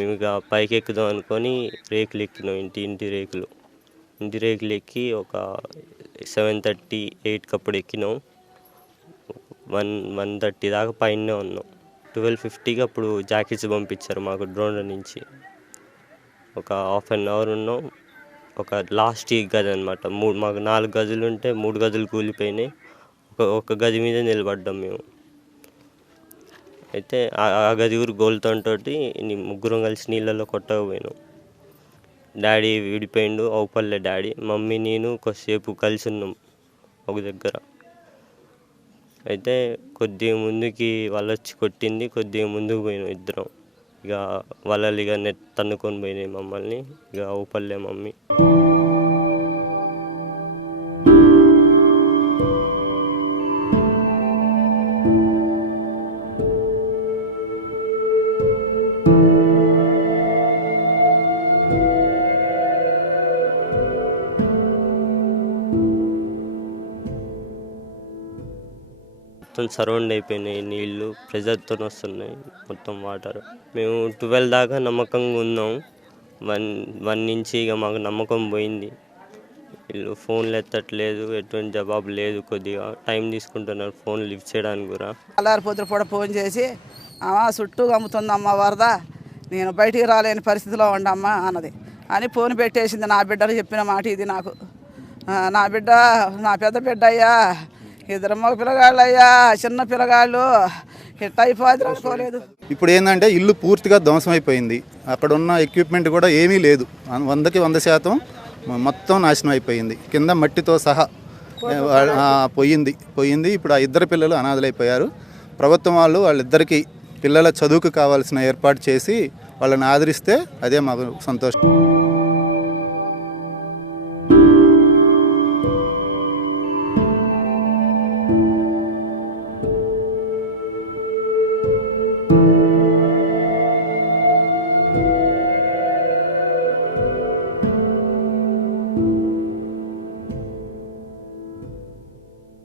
మేము ఇక పైకి ఎక్కుదాం అనుకొని రేకులు ఎక్కినాం, ఇంటి రేకులు. ఇంటి రేకులు ఎక్కి ఒక 7:30, 8కి అప్పుడు ఎక్కినాం. 1:30 దాకా పైనే ఉన్నాం. 12:50కి అప్పుడు జాకెట్స్ పంపించారు మాకు డ్రోన్ల నుంచి. ఒక హాఫ్ అన్ అవర్ ఉన్నాం. ఒక లాస్ట్ గది అనమాట. మాకు 4 గదులు ఉంటే 3 గదులు కూలిపోయినాయి. ఒక గది మీద నిలబడ్డాం మేము. అయితే ఆ గది ఊరు గోల్తోంతో ముగ్గురం కలిసి నీళ్ళలో కొట్టకపోయినాం. డాడీ విడిపోయిండు, అవుపల్లె డాడీ. మమ్మీ నేను కొద్దిసేపు కలిసి ఉన్నాం ఒక దగ్గర. అయితే కొద్దిగా ముందుకి వాళ్ళు వచ్చి కొట్టింది, కొద్దిగా ముందుకు పోయినాం ఇద్దరం. ఇక వాళ్ళు ఇక తన్నుకొని పోయినాయి మమ్మల్ని. ఇక అవుపల్లె మమ్మీ. మొత్తం సరౌండ్ అయిపోయినాయి, నీళ్ళు ప్రెజర్తో వస్తున్నాయి, మొత్తం వాటర్. మేము 12 దాకా నమ్మకంగా ఉన్నాం. 1 నుంచి ఇక మాకు నమ్మకం పోయింది. వీళ్ళు ఫోన్లు ఎత్తట్లేదు, ఎటువంటి జవాబు లేదు. కొద్దిగా టైం తీసుకుంటున్నారు ఫోన్ లిఫ్ట్ చేయడానికి కూడా. అల్లారి పొద్దున పూట ఫోన్ చేసి చుట్టూ గమ్ముతుందమ్మ వరద, నేను బయటికి రాలేని పరిస్థితిలో ఉండమ్మా అన్నది అని ఫోన్ పెట్టేసింది. నా బిడ్డలు చెప్పిన మాట ఇది నాకు. నా బిడ్డ, నా పెద్ద బిడ్డ అయ్యా, 2 మగ పిల్లగాళ్ళు అయ్యా, చిన్న పిల్లగాళ్ళు, ఇట్లా అయిపోతుంది అనుకోలేదు. ఇప్పుడు ఏంటంటే ఇల్లు పూర్తిగా ధ్వంసం అయిపోయింది. అక్కడ ఉన్న ఎక్విప్మెంట్ కూడా ఏమీ లేదు. 100కి 100% మొత్తం నాశనం అయిపోయింది. కింద మట్టితో సహా పోయింది. ఇప్పుడు ఆ 2 పిల్లలు అనాథలైపోయారు. ప్రభుత్వం వాళ్ళిద్దరికీ పిల్లల చదువుకు కావాల్సిన ఏర్పాటు చేసి వాళ్ళని ఆదరిస్తే అదే మాకు సంతోషం.